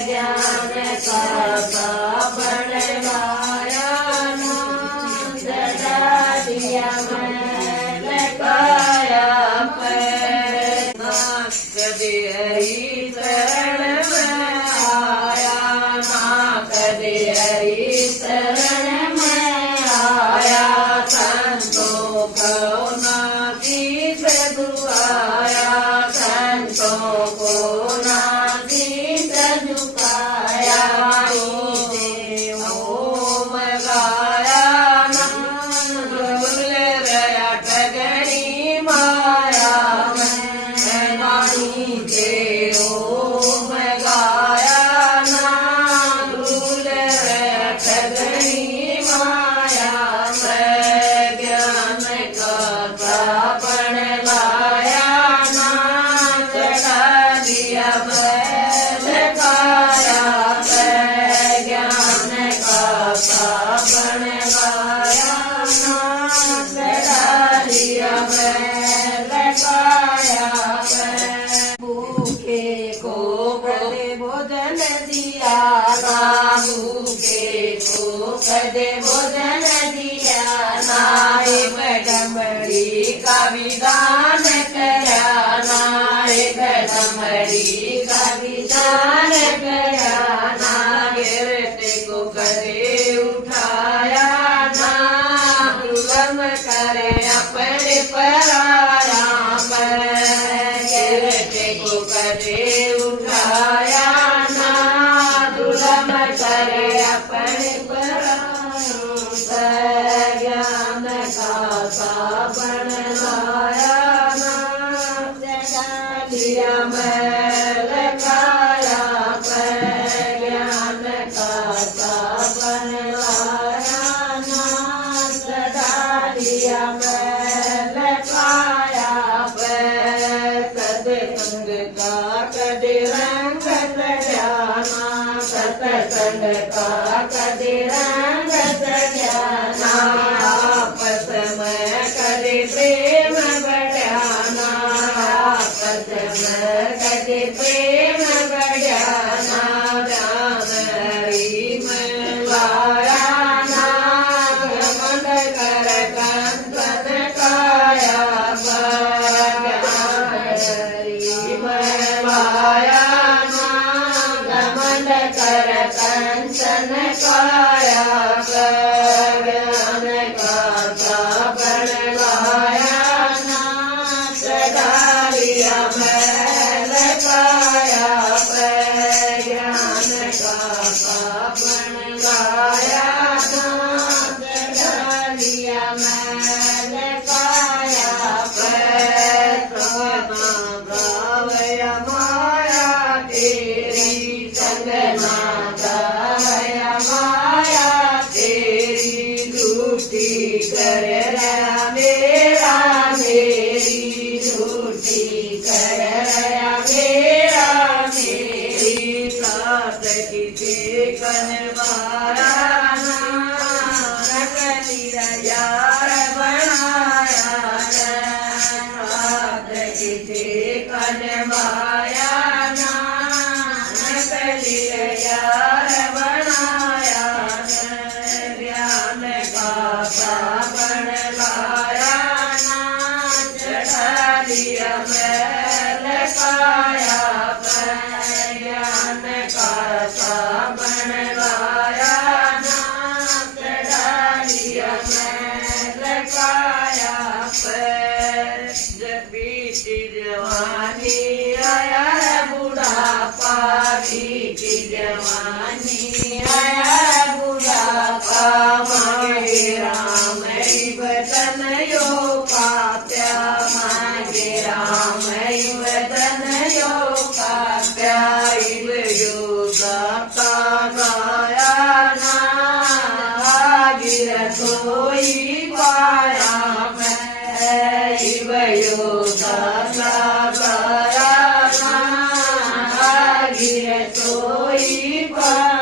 ज्ञान का बनवाया नाम जगा दिया मैंने काया पे कभी हरी शरण में आया ना कभी हरी शरण में आया संतों को ना की दुआया संतों को ना भूखे को कदे भोजन दिया ना भूखे को कदे भोजन दिया ना एक डमरी का विधान करा ना एक डमरी का विधान करा ना गिरते को कदे उठाया ना दुर्गम करे अपने पराया कदे उठाया ना दुर्गम करे अपने ज्ञान का साबन लाया ना जगा लिया मैल काया ज्ञान का साबन लाया ना जगा लिया मैल काया कदे संग का कदे रंग सजाना सत्संग का कदे रंग सजाना आपस में कदे प्रेम बढ़ाना आपस में कदे प्रेम बढ़ाना राम हरि में लाया ना मन कर कंचन काया कंचन काया ज्ञान का साबन लाया ना चढ़ा लिया मैल काया ज्ञान का साबन लाया ना चढ़ा लिया मैल काया गावया माया तेरी संगना माया तेरी झूठी कर रहा मेरा मेरी झूठी कर रहा मेरा मेरी साथ किसे कनवाया ना नकली यार बनाया साथ किसे कनवाया ना नकली यार साबन लाया ना चढ़ा लिया मैल काया ज्ञान का साबन लाया ना चढ़ा लिया मैल काया जब बीती जवानी आया बुढ़ापा बीती जवानी आया बुढ़ापा मांगे राम वतन यो पाप्या मांगे राम वतन यो पाप्या इव यो गाता गाया ना गिर कोई पाया मैं इव यो गाता गाया ना गिर कोई पाया